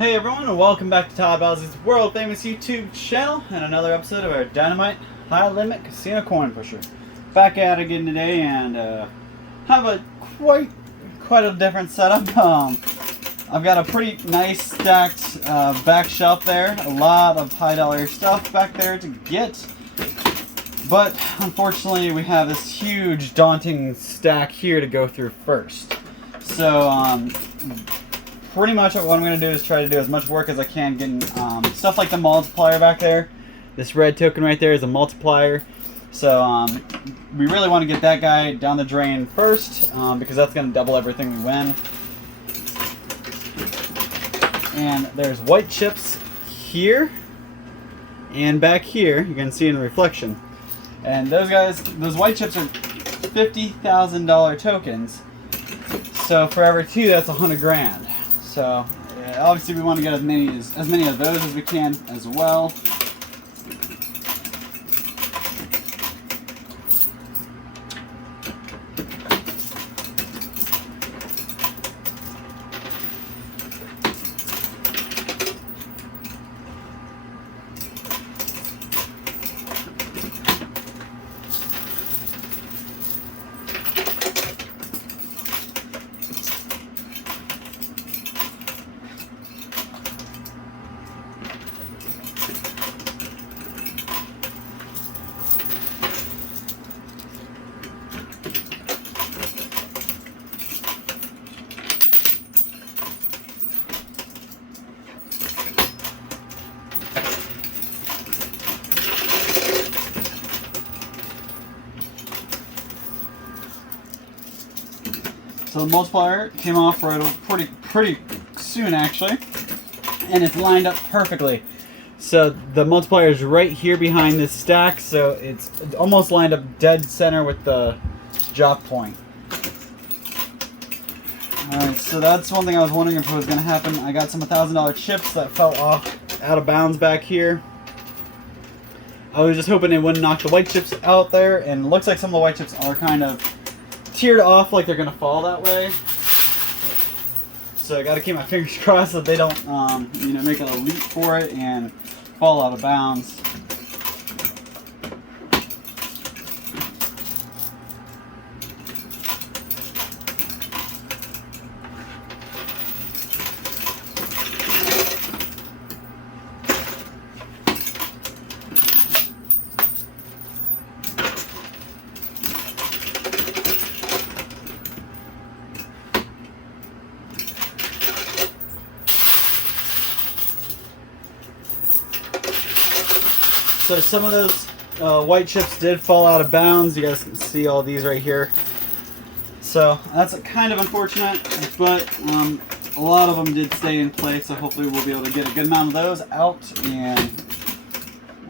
Hey everyone, and welcome back to Todd Bowsey's world famous YouTube channel and another episode of our Dynamite High Limit Casino Coin Pusher. Back at it again today, and have a quite a different setup. I've got a pretty nice stacked back shelf there, a lot of high dollar stuff back there to get. But unfortunately, we have this huge, daunting stack here to go through first. So pretty much what I'm going to do is try to do as much work as I can getting stuff like the multiplier back there. This red token right there is a multiplier. So we really want to get that guy down the drain first because that's going to double everything we win. And there's white chips here and back here. You can see in the reflection. And those white chips are $50,000 tokens. So for every two, that's 100 grand. So obviously we want to get as many of those as we can as well. So the multiplier came off right pretty soon actually, and it's lined up perfectly. So the multiplier is right here behind this stack, so it's almost lined up dead center with the drop point. Alright, so that's one thing I was wondering if it was going to happen. I got some $1,000 chips that fell off out of bounds back here. I was just hoping it wouldn't knock the white chips out there, and it looks like some of the white chips are kind of tiered off, like they're gonna fall that way. So I gotta keep my fingers crossed that they don't make a leap for it and fall out of bounds. So some of those white chips did fall out of bounds. You guys can see all these right here. So that's kind of unfortunate, but a lot of them did stay in place. So hopefully we'll be able to get a good amount of those out. And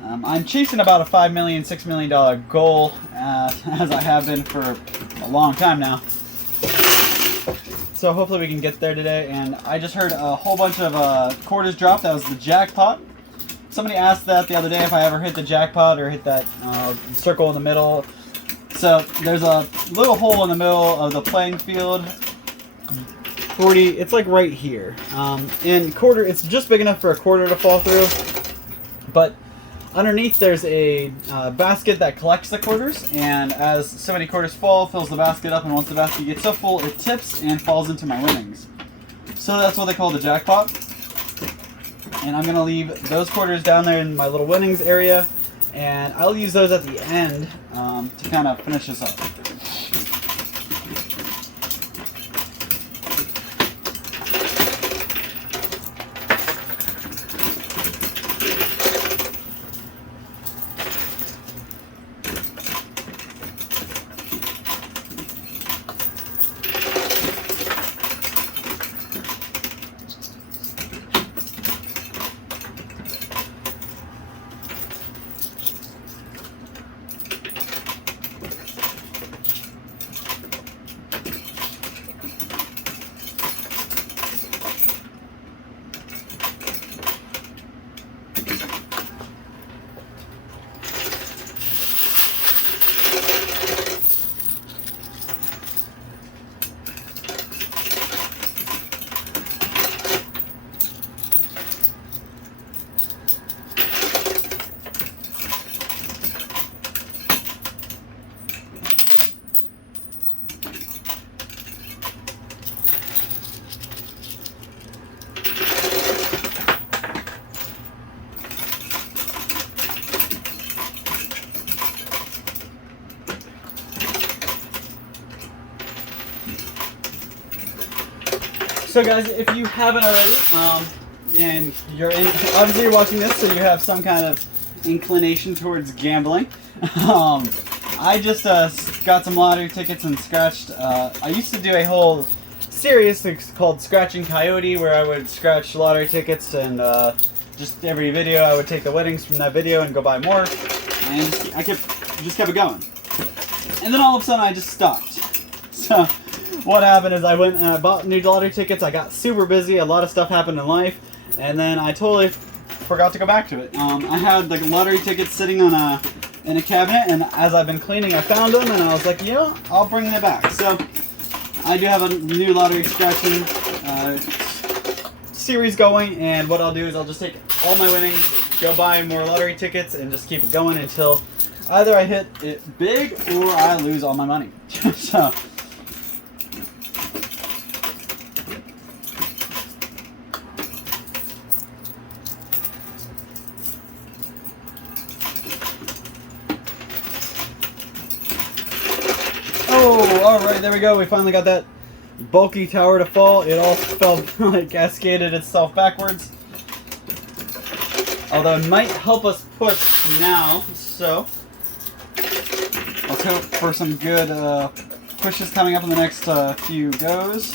I'm chasing about a $5 million, $6 million goal, as I have been for a long time now. So hopefully we can get there today. And I just heard a whole bunch of quarters drop. That was the jackpot. Somebody asked that the other day if I ever hit the jackpot or hit that circle in the middle. So there's a little hole in the middle of the playing field. It's like right here. And quarter, it's just big enough for a quarter to fall through. But underneath there's a basket that collects the quarters. And as so many quarters fall, fills the basket up. And once the basket gets so full, it tips and falls into my winnings. So that's what they call the jackpot. And I'm going to leave those quarters down there in my little winnings area, and I'll use those at the end to kind of finish this up. So guys, if you haven't already, and obviously you're watching this, so you have some kind of inclination towards gambling. I just got some lottery tickets and scratched. I used to do a whole series called Scratching Coyote, where I would scratch lottery tickets, and just every video I would take the winnings from that video and go buy more, and I just kept it going. And then all of a sudden I just stopped. So what happened is I went and I bought new lottery tickets. I got super busy. A lot of stuff happened in life, and then I totally forgot to go back to it. I had the lottery tickets sitting in a cabinet, and as I've been cleaning, I found them, and I was like, yeah, I'll bring them back. So I do have a new lottery scratching series going, and what I'll do is I'll just take all my winnings, go buy more lottery tickets, and just keep it going until either I hit it big or I lose all my money. So. Oh, alright, there we go. We finally got that bulky tower to fall. It all fell, like, cascaded itself backwards. Although it might help us push now, so let's hope for some good pushes coming up in the next few goes.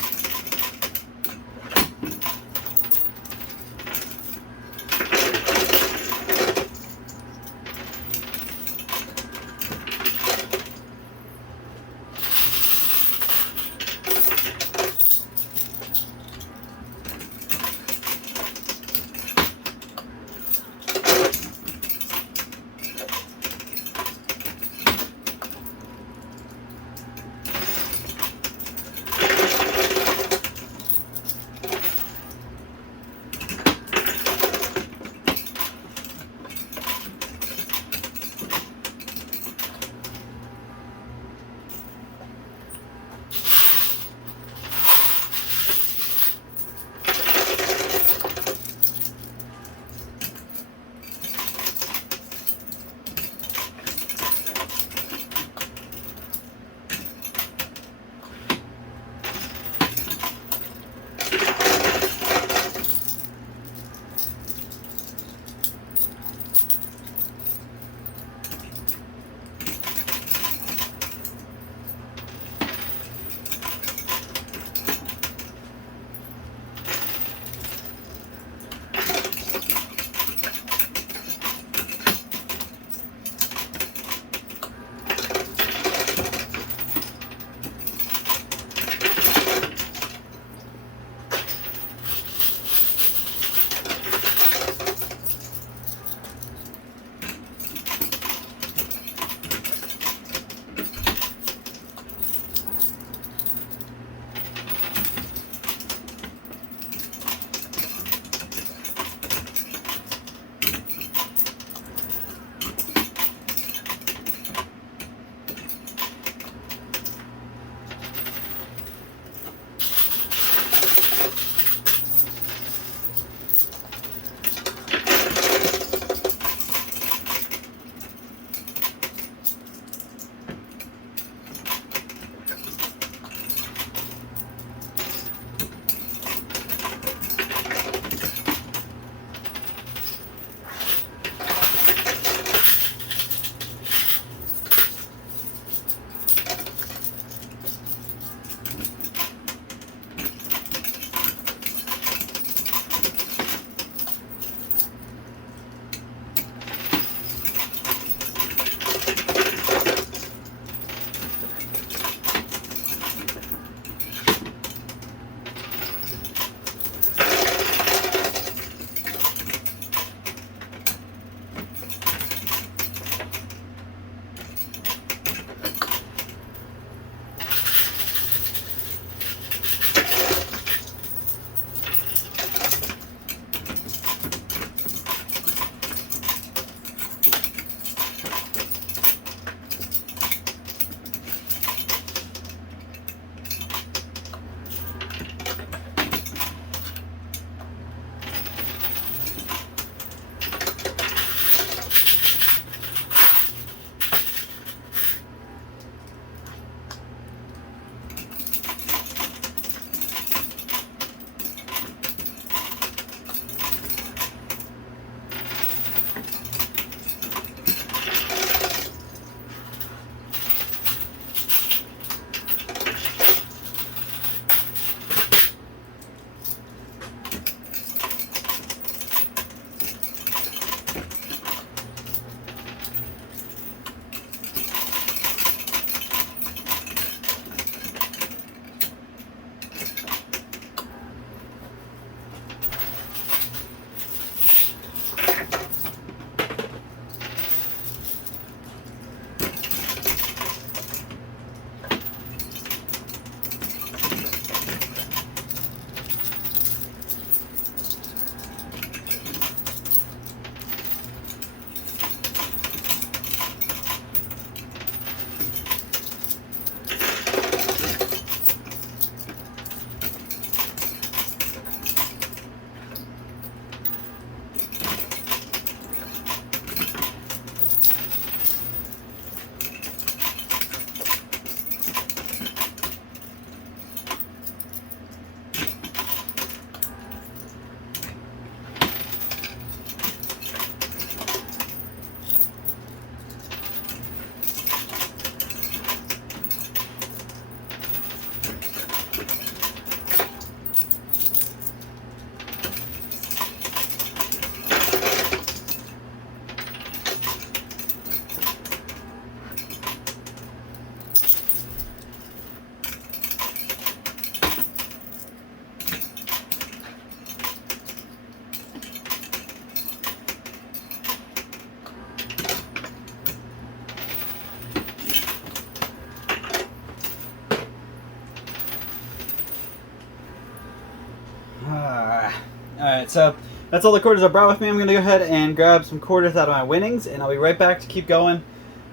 Alright, so that's all the quarters I brought with me. I'm going to go ahead and grab some quarters out of my winnings, and I'll be right back to keep going.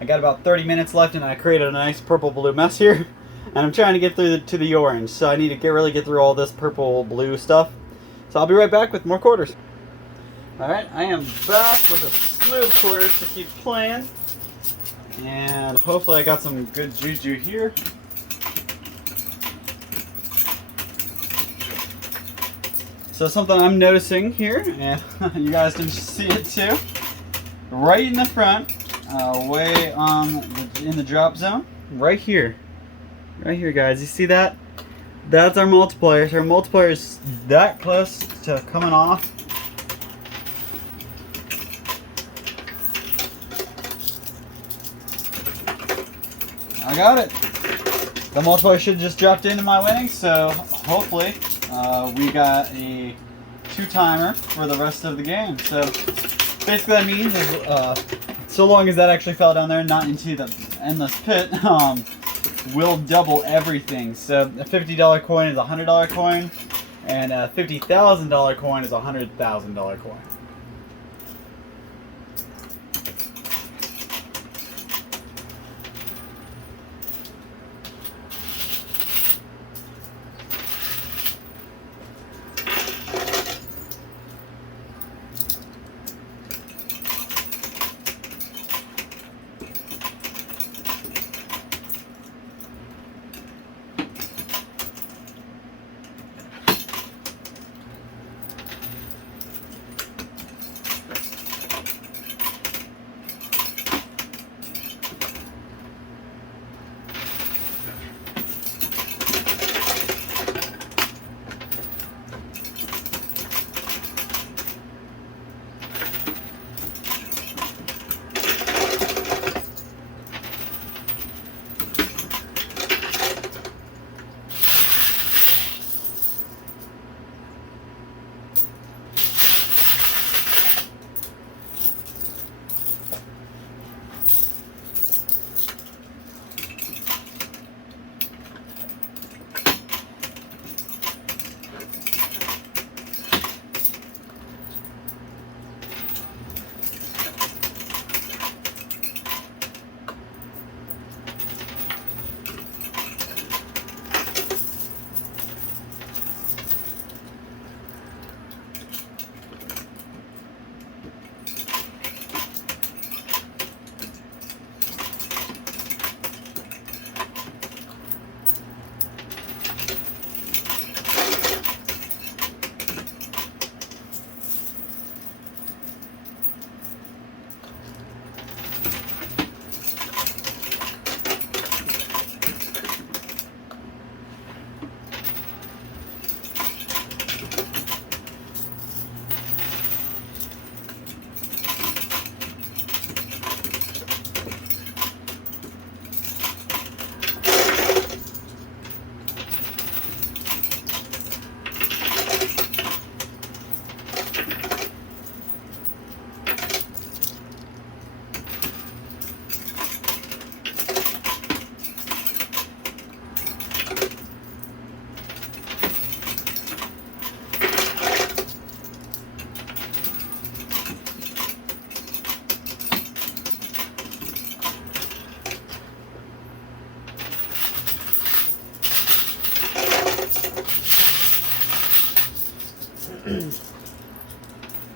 I got about 30 minutes left, and I created a nice purple-blue mess here. And I'm trying to get through to the orange, so I need to really get through all this purple-blue stuff. So I'll be right back with more quarters. Alright, I am back with a slew of quarters to keep playing. And hopefully I got some good juju here. So something I'm noticing here, and you guys can see it too, right in the front, way in the drop zone, right here, guys. You see that? That's our multiplier. So our multiplier is that close to coming off. I got it. The multiplier should just dropped into my winnings, so hopefully we got a 2-timer for the rest of the game. So basically that means is, so long as that actually fell down there, not into the endless pit, we'll double everything. So a $50 coin is a $100 coin, and a $50,000 coin is a $100,000 coin.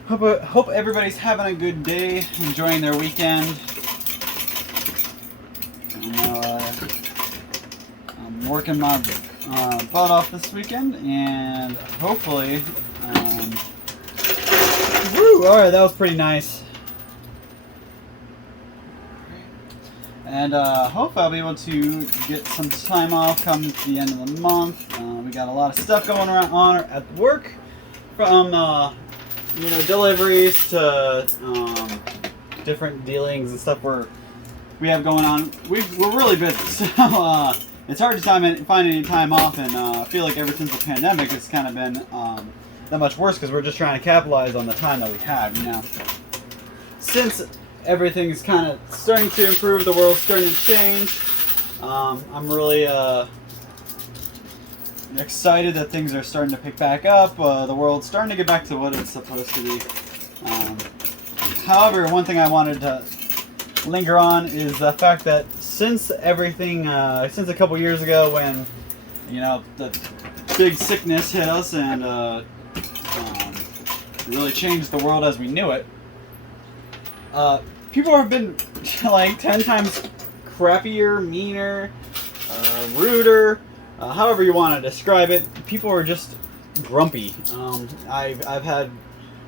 Hope everybody's having a good day, enjoying their weekend. I know, I'm working my butt off this weekend, and hopefully, woo! All right, that was pretty nice. And hopefully I'll be able to get some time off come to the end of the month. We got a lot of stuff going on at work, from you know, deliveries to different dealings and stuff we have going on. We're really busy, so it's hard to find any time off, and I feel like ever since the pandemic it's kind of been that much worse, because we're just trying to capitalize on the time that we have, you know. Since everything is kind of starting to improve, the world's starting to change, I'm really excited that things are starting to pick back up. The world's starting to get back to what it's supposed to be. However, one thing I wanted to linger on is the fact that since everything, since a couple years ago when, you know, the big sickness hit us and really changed the world as we knew it, people have been like 10 times crappier, meaner, ruder, however you want to describe it. People are just grumpy. I've had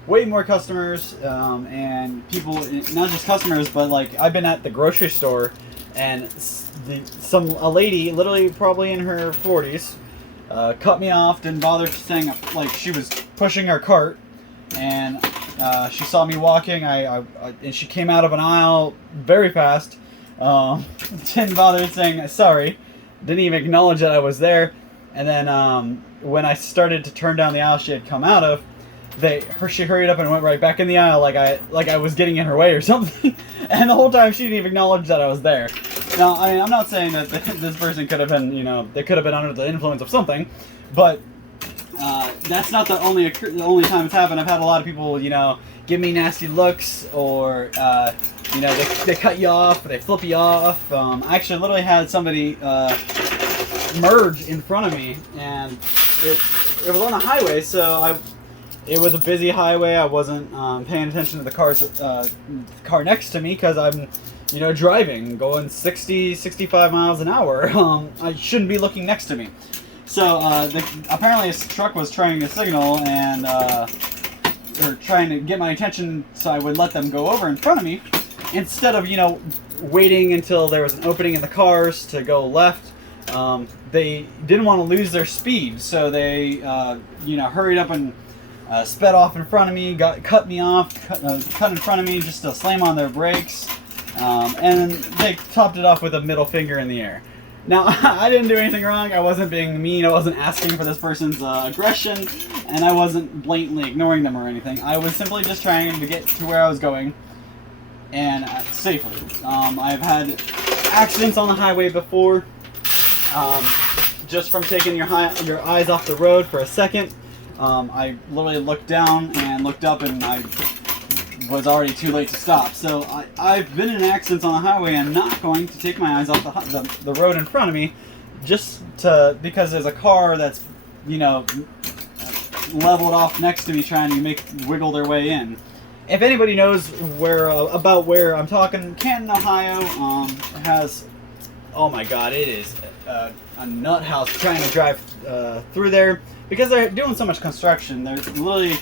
way more customers, and people, not just customers, but like I've been at the grocery store and a lady, literally probably in her 40s, cut me off, didn't bother saying, like, she was pushing her cart, and she saw me walking, and she came out of an aisle very fast, didn't bother saying sorry, didn't even acknowledge that I was there, and then when I started to turn down the aisle she had come out of, she hurried up and went right back in the aisle like I was getting in her way or something, and the whole time she didn't even acknowledge that I was there. Now, I mean, I'm not saying that this person could have been, you know, they could have been under the influence of something, but that's not the only time it's happened. I've had a lot of people, you know, give me nasty looks, or you know, they cut you off, or they flip you off. I actually literally had somebody merge in front of me, and it was on a highway, so it was a busy highway. I wasn't paying attention to the car next to me because I'm, you know, driving, going 60, 65 miles an hour. I shouldn't be looking next to me. So apparently a truck was trying to signal and or trying to get my attention so I would let them go over in front of me, instead of, you know, waiting until there was an opening in the cars to go left. They didn't want to lose their speed, so they you know, hurried up and sped off in front of me, cut me off, cut in front of me just to slam on their brakes, and they topped it off with a middle finger in the air. Now, I didn't do anything wrong. I wasn't being mean. I wasn't asking for this person's aggression, and I wasn't blatantly ignoring them or anything. I was simply just trying to get to where I was going, and safely. I've had accidents on the highway before, just from taking your eyes off the road for a second. I literally looked down and looked up, and I was already too late to stop. So I've been in accidents on the highway and not going to take my eyes off the road in front of me, just because there's a car that's, you know, leveled off next to me trying to wiggle their way in. If anybody knows about where I'm talking, Canton, Ohio has, oh my god, it is a nut house trying to drive through there. Because they're doing so much construction, there's literally,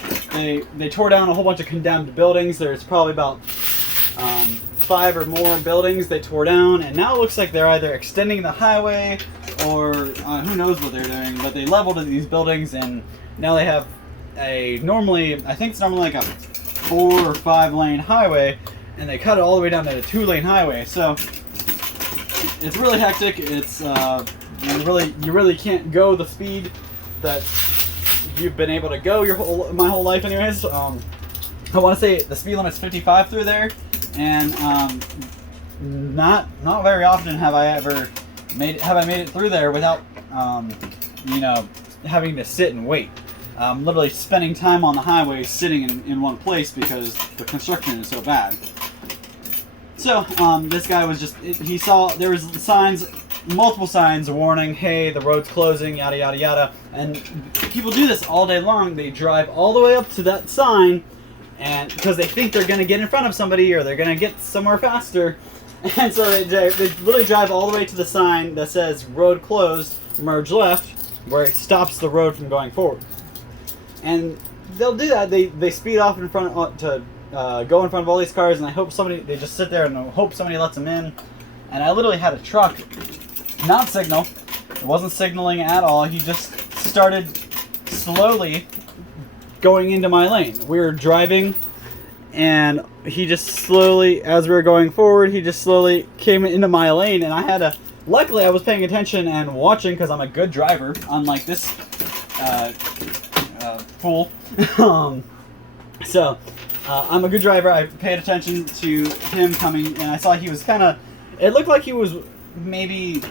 they tore down a whole bunch of condemned buildings. There's probably about 5 or more buildings they tore down, and now it looks like they're either extending the highway or who knows what they're doing, but they leveled these buildings, and now they have I think it's normally like a 4 or 5 lane highway, and they cut it all the way down to a 2-lane highway. So it's really hectic. It's you really can't go the speed that you've been able to go my whole life anyways. I want to say the speed limit's 55 through there, and not very often have I made it through there without you know, having to sit and wait. Literally spending time on the highway sitting in one place because the construction is so bad. So this guy was he saw there was multiple signs warning, hey, the road's closing, yada yada yada, and people do this all day long. They drive all the way up to that sign, and because they think they're going to get in front of somebody or they're going to get somewhere faster, and so they literally drive all the way to the sign that says road closed, merge left, where it stops the road from going forward. And they'll do that. They speed off in front to go in front of all these cars, and they just sit there and hope somebody lets them in. And I literally had a truck not signal. It wasn't signaling at all. He just started slowly going into my lane. We were driving, and he just slowly, as we were going forward, he just slowly came into my lane, and I had to, luckily I was paying attention and watching because I'm a good driver, unlike this fool. So I'm a good driver. I paid attention to him coming, and I saw he was it looked like he was maybe,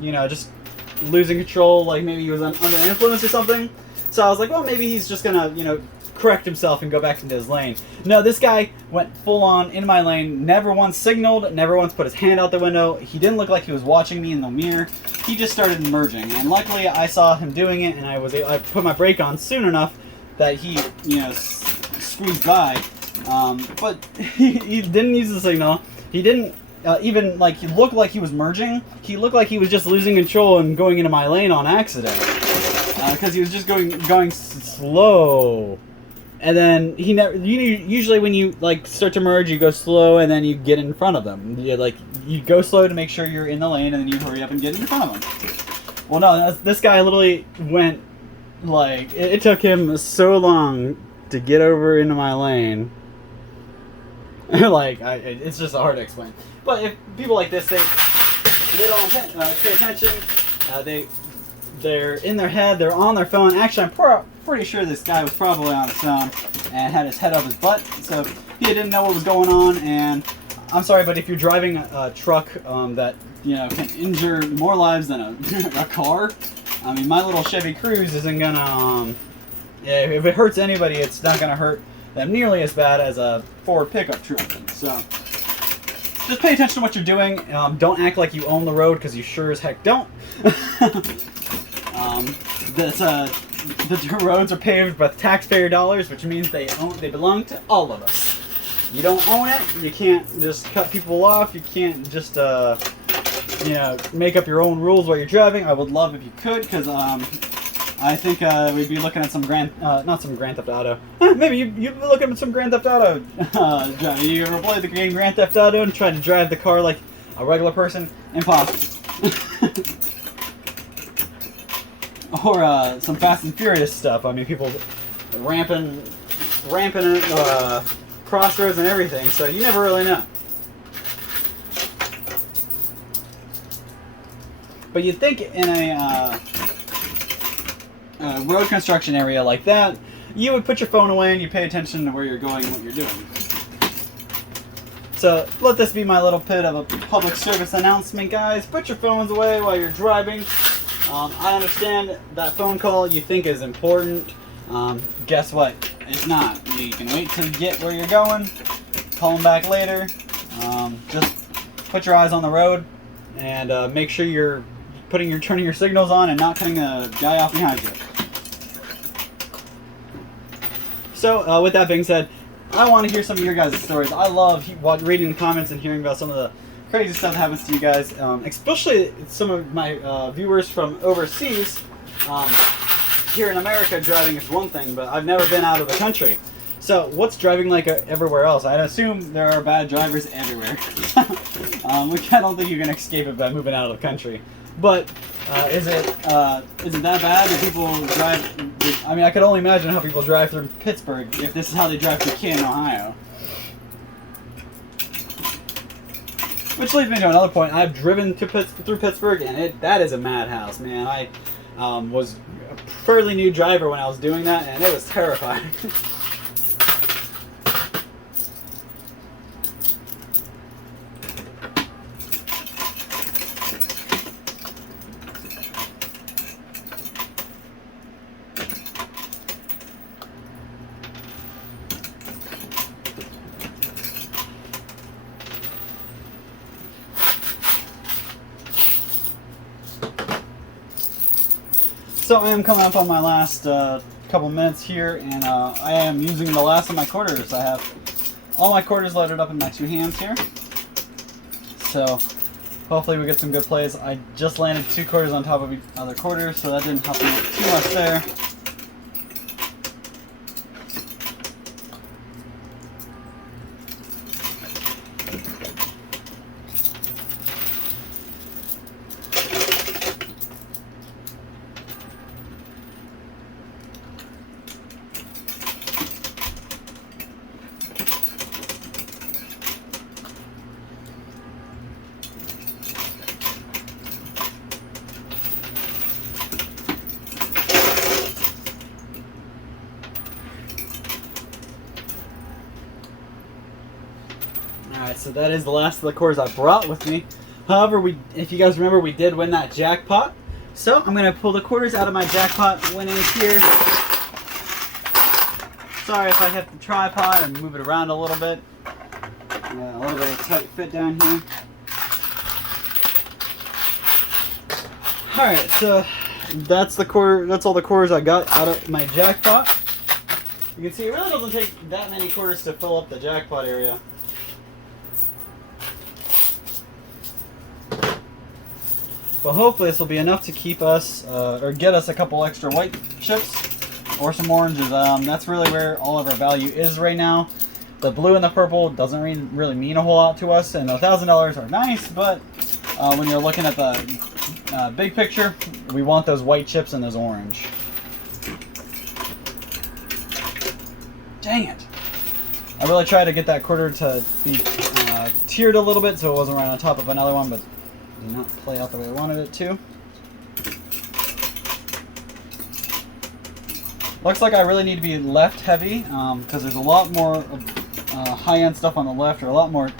you know, just losing control, like maybe he was under influence or something. So I was like, well, maybe he's just gonna, you know, correct himself and go back into his lane. No, this guy went full on in my lane, never once signaled, never once put his hand out the window. He didn't look like he was watching me in the mirror. He just started merging, and luckily I saw him doing it, and I put my brake on soon enough that he, you know, squeezed by. But he didn't use the signal. He didn't even, like, he looked like he was merging. He looked like he was just losing control and going into my lane on accident. Because he was just going slow. And then he never. Usually when you like start to merge, you go slow and then you get in front of them. You go slow to make sure you're in the lane, and then you hurry up and get in front of them. Well, no, this guy literally went like it took him so long to get over into my lane. Like it's just hard to explain. But if people like this, they don't pay attention. They're in their head. They're on their phone. Actually, I'm pretty sure this guy was probably on his phone and had his head up his butt, so he didn't know what was going on. And I'm sorry, but if you're driving a truck that, you know, can injure more lives than a car, I mean, my little Chevy Cruze isn't gonna. If it hurts anybody, it's not gonna hurt them nearly as bad as a Ford pickup truck. So just pay attention to what you're doing. Don't act like you own the road, because you sure as heck don't. The roads are paved with taxpayer dollars, which means they belong to all of us. You don't own it. You can't just cut people off. You can't just you know, make up your own rules while you're driving. I would love if you could, because I think we'd be looking at some not some Grand Theft Auto. Maybe you'd be looking at some Grand Theft Auto driving. You ever play the game Grand Theft Auto and try to drive the car like a regular person? Impossible. Or some Fast and Furious stuff. I mean, people ramping crossroads and everything, so you never really know. But you'd think in a road construction area like that, you would put your phone away and you pay attention to where you're going and what you're doing. So let this be my little bit of a public service announcement, guys. Put your phones away while you're driving. I understand that phone call you think is important. Guess what? It's not. You can wait till you get where you're going. Call them back later. Just put your eyes on the road and make sure you're turning your signals on and not cutting a guy off behind you. So with that being said, I want to hear some of your guys' stories. I love reading the comments and hearing about some of the crazy stuff that happens to you guys, especially some of my viewers from overseas. Here in America, driving is one thing, but I've never been out of the country. So what's driving like everywhere else? I'd assume there are bad drivers everywhere. Which I don't think you can escape it by moving out of the country. But is it that bad? Do people drive? I mean, I could only imagine how people drive through Pittsburgh if this is how they drive through Canton, Ohio. Which leads me to another point. I've driven through Pittsburgh, and that is a madhouse, man. I was a fairly new driver when I was doing that, and it was terrifying. So I am coming up on my last couple minutes here, and I am using the last of my quarters. I have all my quarters loaded up in my two hands here. So hopefully we get some good plays. I just landed 2 quarters on top of each other quarter, so that didn't help me too much there. Alright, so that is the last of the quarters I brought with me. However, if you guys remember, we did win that jackpot. So I'm going to pull the quarters out of my jackpot winnings here. Sorry if I hit the tripod and move it around a little bit. A little bit of tight fit down here. Alright, so that's the quarter. That's all the quarters I got out of my jackpot. You can see it really doesn't take that many quarters to fill up the jackpot area. But hopefully this will be enough to keep us, or get us a couple extra white chips or some oranges. That's really where all of our value is right now. The blue and the purple doesn't really mean a whole lot to us, and $1,000 are nice, but when you're looking at the big picture, we want those white chips and those orange. Dang it. I really tried to get that quarter to be tiered a little bit so it wasn't right on top of another one, but it did not play out the way I wanted it to. Looks like I really need to be left heavy because there's a lot more high-end stuff on the left, or a lot more,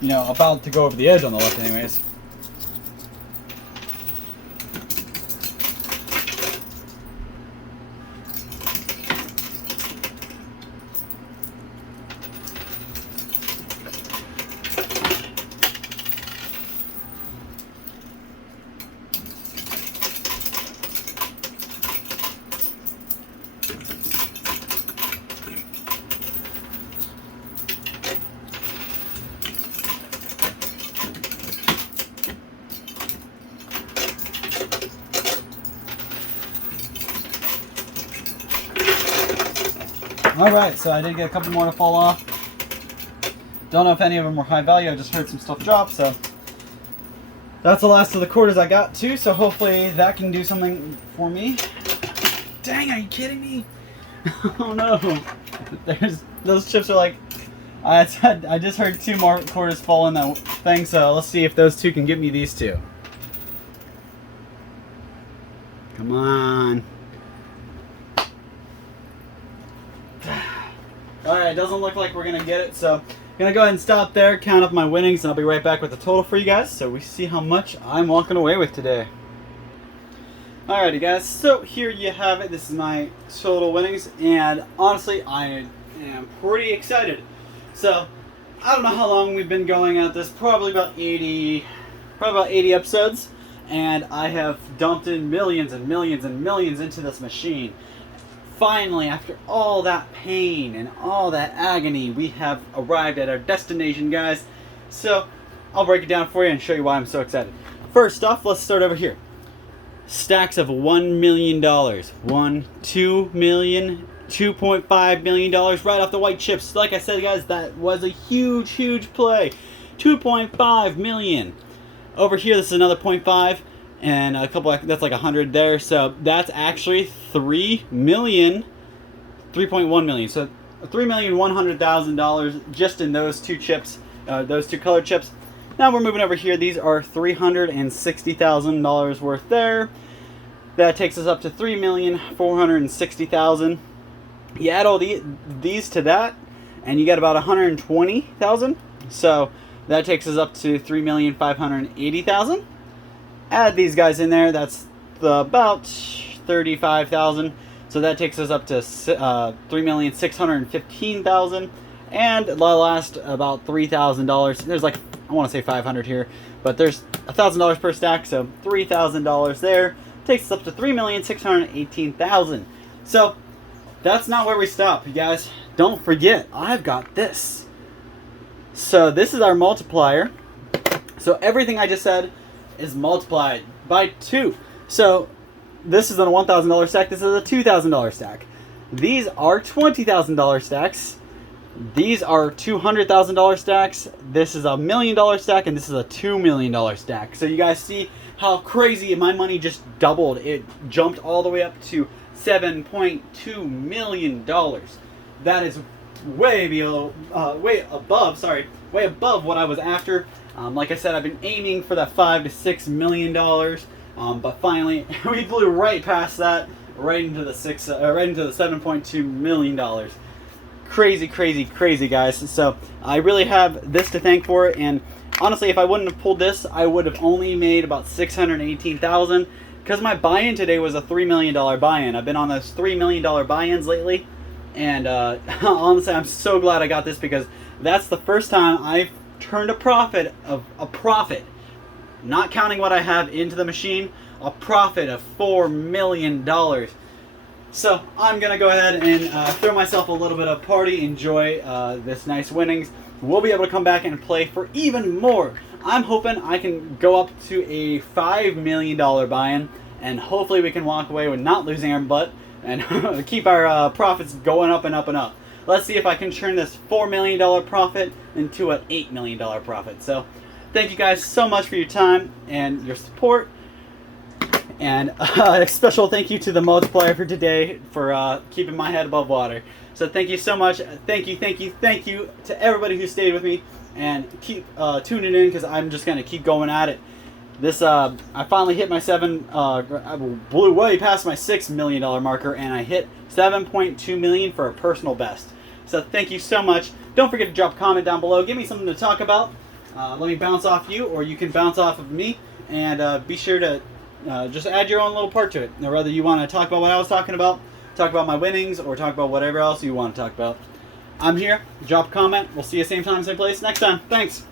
you know, about to go over the edge on the left anyways. Alright, so I did get a couple more to fall off. Don't know if any of them were high value, I just heard some stuff drop, so that's the last of the quarters I got too, so hopefully that can do something for me. Dang, are you kidding me? Oh no. Those chips are like, I just heard 2 more quarters fall in that thing, so let's see if those 2 can get me these 2. Come on. Alright, it doesn't look like we're going to get it, so I'm going to go ahead and stop there, count up my winnings, and I'll be right back with the total for you guys, so we see how much I'm walking away with today. Alrighty guys, so here you have it. This is my total winnings, and honestly, I am pretty excited. So, I don't know how long we've been going at this, probably about 80 episodes, and I have dumped in millions and millions and millions into this machine. Finally, after all that pain and all that agony, we have arrived at our destination, guys. So, I'll break it down for you and show you why I'm so excited. First off, let's start over here. Stacks of $1 million. 1, 2 million, $2.5 million right off the white chips. Like I said, guys, that was a huge, huge play. 2.5 million. Over here, this is another 0.5. And a couple, that's like 100 there, so that's actually 3 million, 3.1 million, so $3,100,000 just in those 2 chips, those 2 colored chips. Now we're moving over here. These are $360,000 worth there. That takes us up to $3,460,000. You add all these to that, and you get about 120,000. So that takes us up to $3,580,000. Add these guys in there, that's about 35,000. So that takes us up to $3,615,000. And the last about $3,000. There's like, I want to say 500 here, but there's $1,000 per stack, so $3,000 there. Takes us up to $3,618,000. So that's not where we stop, you guys. Don't forget, I've got this. So this is our multiplier. So everything I just said is multiplied by 2. So this is a $1,000 stack. This is a $2,000 stack. These are $20,000 stacks. These are $200,000 stacks. This is a $1 million stack, and this is a $2 million stack. So you guys see how crazy my money just doubled. It jumped all the way up to $7.2 million. That is way above what I was after. Like I said, I've been aiming for that $5 to $6 million, but finally we blew right past that, right into the $7.2 million. Crazy, crazy, crazy, guys. So I really have this to thank for it, and honestly, if I wouldn't have pulled this, I would have only made about $618,000, because my buy-in today was a $3 million buy-in. I've been on those $3 million buy-ins lately, and honestly, I'm so glad I got this, because that's the first time I've turned a profit, not counting what I have into the machine, a profit of $4 million. So I'm going to go ahead and throw myself a little bit of party, enjoy this nice winnings. We'll be able to come back and play for even more. I'm hoping I can go up to a $5 million buy-in, and hopefully we can walk away with not losing our butt and keep our profits going up and up and up. Let's see if I can turn this $4 million profit into an $8 million profit. So thank you guys so much for your time and your support. And a special thank you to the Multiplier for today for keeping my head above water. So thank you so much. Thank you to everybody who stayed with me, and keep tuning in, because I'm just going to keep going at it. This I finally hit my I blew way past my $6 million marker, and I hit 7.2 million for a personal best. So thank you so much. Don't forget to drop a comment down below. Give me something to talk about. Let me bounce off you, or you can bounce off of me, and be sure to just add your own little part to it. Now, whether you want to talk about what I was talking about, talk about my winnings, or talk about whatever else you want to talk about. I'm here. Drop a comment. We'll see you same time, same place next time. Thanks.